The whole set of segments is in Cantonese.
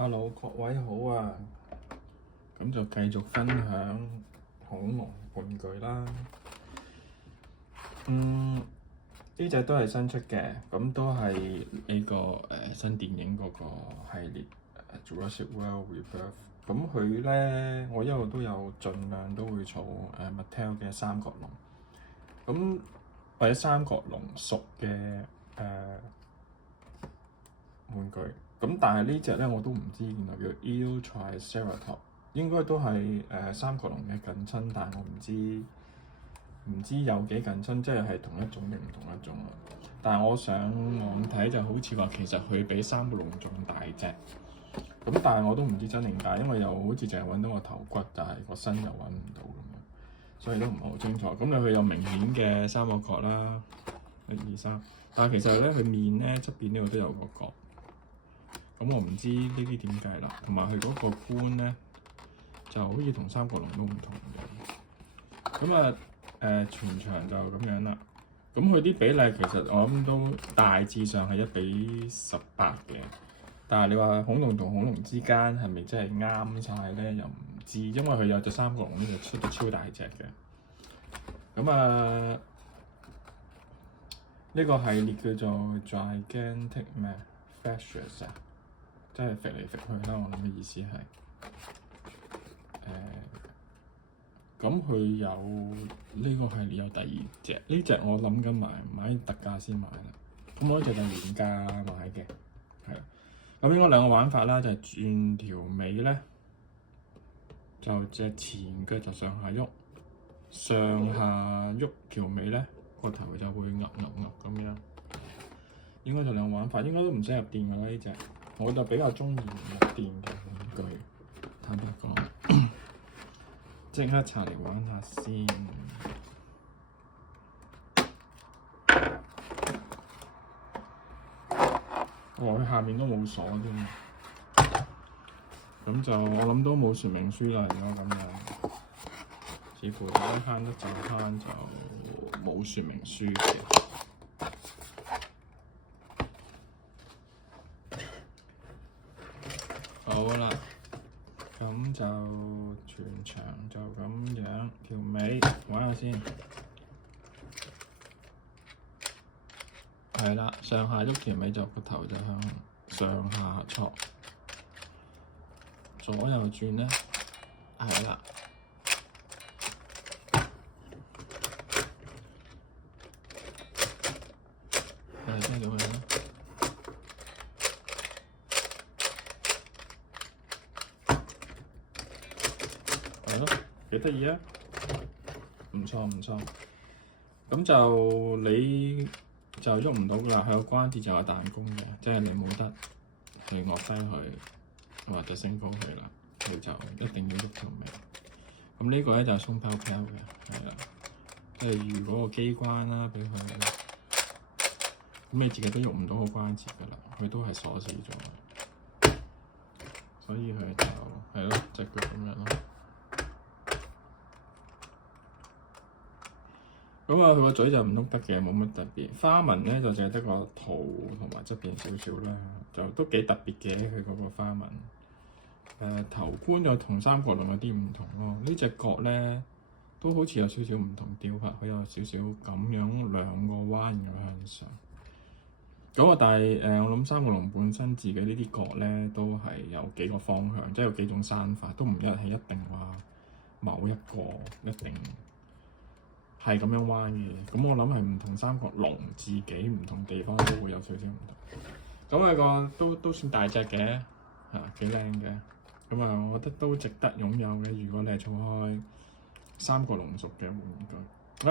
Hello，各位好啊！咁就繼續分享恐龍玩具啦。呢隻都係新出嘅，咁都係呢個新電影嗰個系列Jurassic World Rebirth。咁佢咧，我一路都有盡量都會儲Mattel 嘅三角龍，咁或者三角龍屬嘅玩具。咁但係呢隻咧我都唔知，原來叫 Eotriceratops，應該都係三角龍嘅近親，但係我唔知有幾近親，即係同一種定唔同一種啊？但係我上網睇就好似話其實佢比三角龍仲大隻，咁但係我都唔知真定假，因為又好似淨係揾到個頭骨，但係個身又揾唔到咁樣，所以都唔係好清楚。咁佢有明顯嘅三個角啦，1、2、3，但係其實咧佢面咧側邊呢度都有個角。咁我唔知呢啲點計啦，同埋佢嗰個冠咧就好似同三角龍都唔同嘅。咁啊全場就咁樣啦。咁佢啲比例其實我諗都大致上係1:18嘅，但係你話恐龍同恐龍之間係咪真係啱晒咧？又唔知，因為佢有隻三角龍呢隻出到超大隻嘅。咁啊呢個系列叫做 Gigantic 咩 Fascias 啊？即係揈嚟揈去啦，我諗嘅意思係咁佢有呢個系列有第二隻，呢隻我諗緊買特價先買啦。咁我呢隻就原價買嘅，係啦。咁應該兩個玩法啦，就係轉條尾咧，就隻前腳就上下喐，上下喐條尾咧，個頭就會噏咁樣。應該就兩個玩法，應該都唔使入電㗎啦呢隻。我就比較中意入電嘅玩具，坦白講，即刻查嚟玩下先。佢下面都冇鎖添，咁就我諗都冇說明書啦。如果咁樣，似乎慳得就慳，就冇說明書嘅。好啦，咁就全場就咁樣，條尾玩下先。係啦，上下喐條尾就個頭就向上下挫，左右轉咧，係啦。係聽到佢啦。係咯，幾得意啊！唔錯唔錯。咁就你就喐唔到㗎啦，佢個關節就有彈弓嘅，即係你冇得去落低佢或者升高佢啦，你就一定要喐條尾。咁呢個咧就係鬆飄飄嘅，係啦，即係如果個機關啦俾佢，咁你自己都喐唔到個關節㗎啦，佢都係鎖死咗，所以佢就係咯，隻腳咁樣咯。咁啊，佢個嘴就唔喐得嘅，冇乜特別。花紋咧就淨係得個肚同埋側邊少少啦，就都幾特別嘅佢嗰個花紋。頭冠就同三角龍有啲唔同咯，呢隻角咧都好似有少少唔同雕法，佢有少少咁樣兩個彎咁向上。咁啊，但係我諗三角龍本身自己呢啲角咧都係有幾個方向，即係有幾種生法，都唔一定話某一個一定係咁樣彎嘅。咁我諗係唔同三角龍自己唔同地方都會有少少唔同。咁啊都算大隻嘅，係幾靚嘅。咁啊，我覺得都值得擁有嘅。如果你係儲開三角龍屬嘅玩具，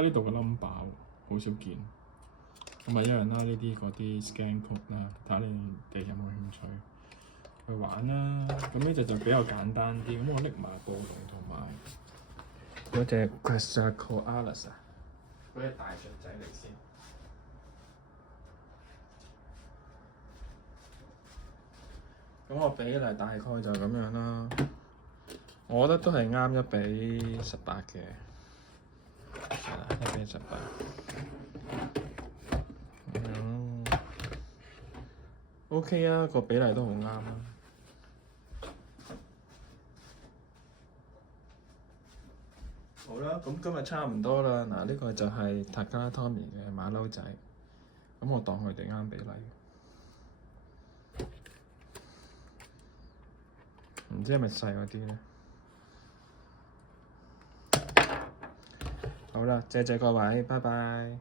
呢度嘅 number 好少見。咁啊一樣啦，呢啲嗰啲 scan code 啦，睇下你哋有冇興趣去玩啦。咁呢隻就比較簡單啲。咁我拎埋暴龍同埋嗰隻 Cracosaurus 啊，嗰隻大雀仔嚟先。咁我比例大概就咁樣啦。我覺得都係啱1:18嘅，係啦，1:18。OK 啊，個比例都好啱啊。好啦，咁今日差唔多啦。嗱，呢個就係塔加拉 Tommy 嘅馬騮仔，咁我當佢哋啱比例。唔知係咪細嗰啲咧？好啦，謝謝各位，拜拜。